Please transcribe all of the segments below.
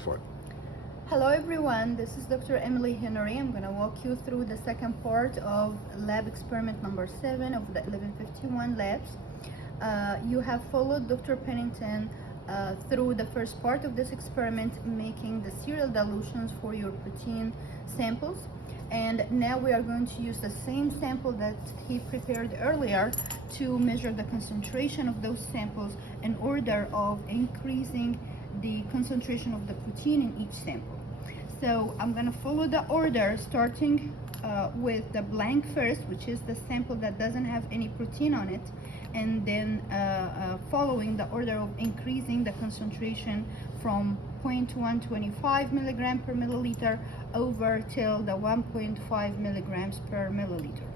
for it. Hello everyone, this is Dr. Emily Henry. I'm going to walk you through the second part of lab experiment number 7 of the 1151 labs. You have followed Dr. Pennington through the first part of this experiment, making the serial dilutions for your protein samples. And now we are going to use the same sample that he prepared earlier to measure the concentration of those samples in order of increasing the concentration of the protein in each sample. So I'm going to follow the order, starting with the blank first, which is the sample that doesn't have any protein on it, and then following the order of increasing the concentration from 0.125 milligram per milliliter over till the 1.5 milligrams per milliliter.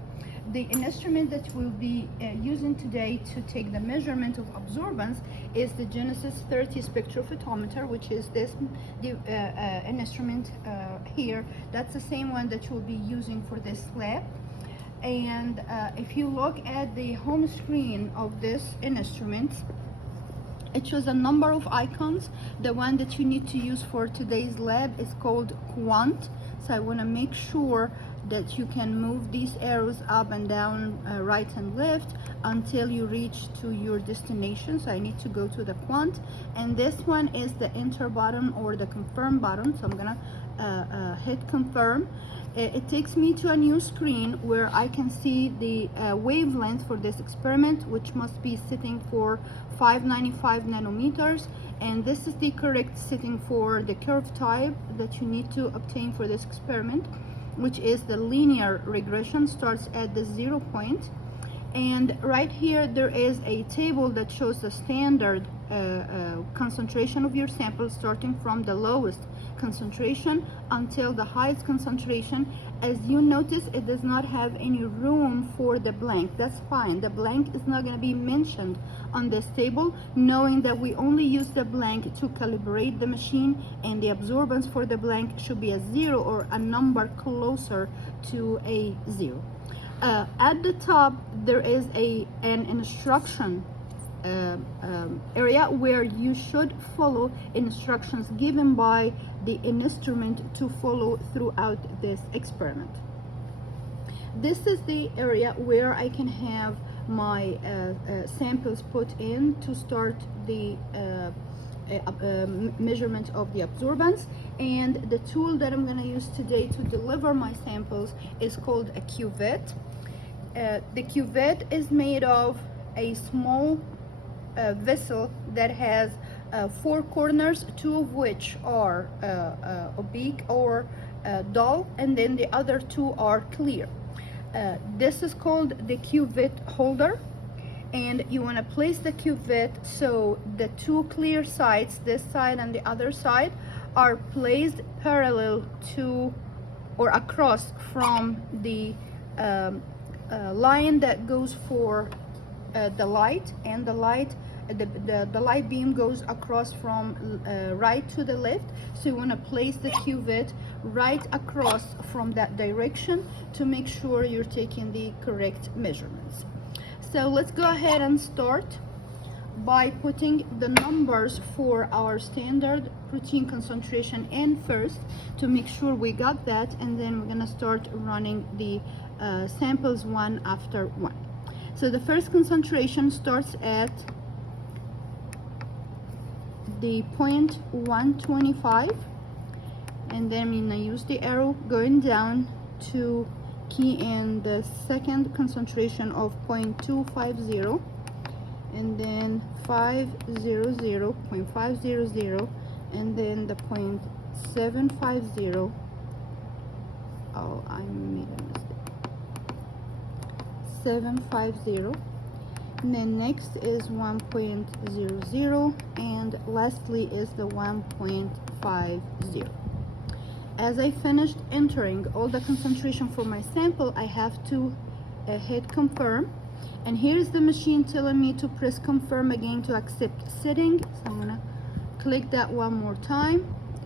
The instrument that we'll be using today to take the measurement of absorbance is the Genesis 30 spectrophotometer, which is this instrument here. That's the same one that we'll be using for this lab. And if you look at the home screen of this instrument, it shows a number of icons. The one that you need to use for today's lab is called Quant. So I want to make sure that you can move these arrows up and down, right and left, until you reach to your destination. So I need to go to the Quant, and this one is the enter button or the confirm button. So I'm gonna hit confirm. It takes me to a new screen where I can see the wavelength for this experiment, which must be sitting for 595 nanometers, and this is the correct setting for the curve type that you need to obtain for this experiment, which is the linear regression, starts at the 0 point. And right here there is a table that shows the standard concentration of your sample, starting from the lowest concentration until the highest concentration. As you notice, it does not have any room for the blank. That's fine. The blank is not going to be mentioned on this table, knowing that we only use the blank to calibrate the machine, and the absorbance for the blank should be a 0 or a number closer to a 0. At the top there is an instruction area where you should follow instructions given by the instrument to follow throughout this experiment. This is the area where I can have my samples put in to start the measurement of the absorbance. And the tool that I'm going to use today to deliver my samples is called a cuvette. The cuvette is made of a small vessel that has 4 corners, 2 of which are oblique or dull, and then the other 2 are clear. This is called the cuvette holder, and you want to place the cuvette so the 2 clear sides, this side and the other side, are placed parallel to or across from the line that goes for the light, and the light beam goes across from right to the left. So you want to place the cuvette right across from that direction to make sure you're taking the correct measurements. So let's go ahead and start by putting the numbers for our standard protein concentration in first to make sure we got that, and then we're going to start running the samples one after one. So the first concentration starts at the 0.125, and then I'm going to use the arrow going down to key in the second concentration of 0.250, and then 500, 0.500, and then the 0.750. Oh, I made a mistake. 750. And then next is 1.00, and lastly is the 1.50. As I finished entering all the concentration for my sample, I have to hit confirm, and here's the machine telling me to press confirm again to accept setting. So I'm gonna click that one more time,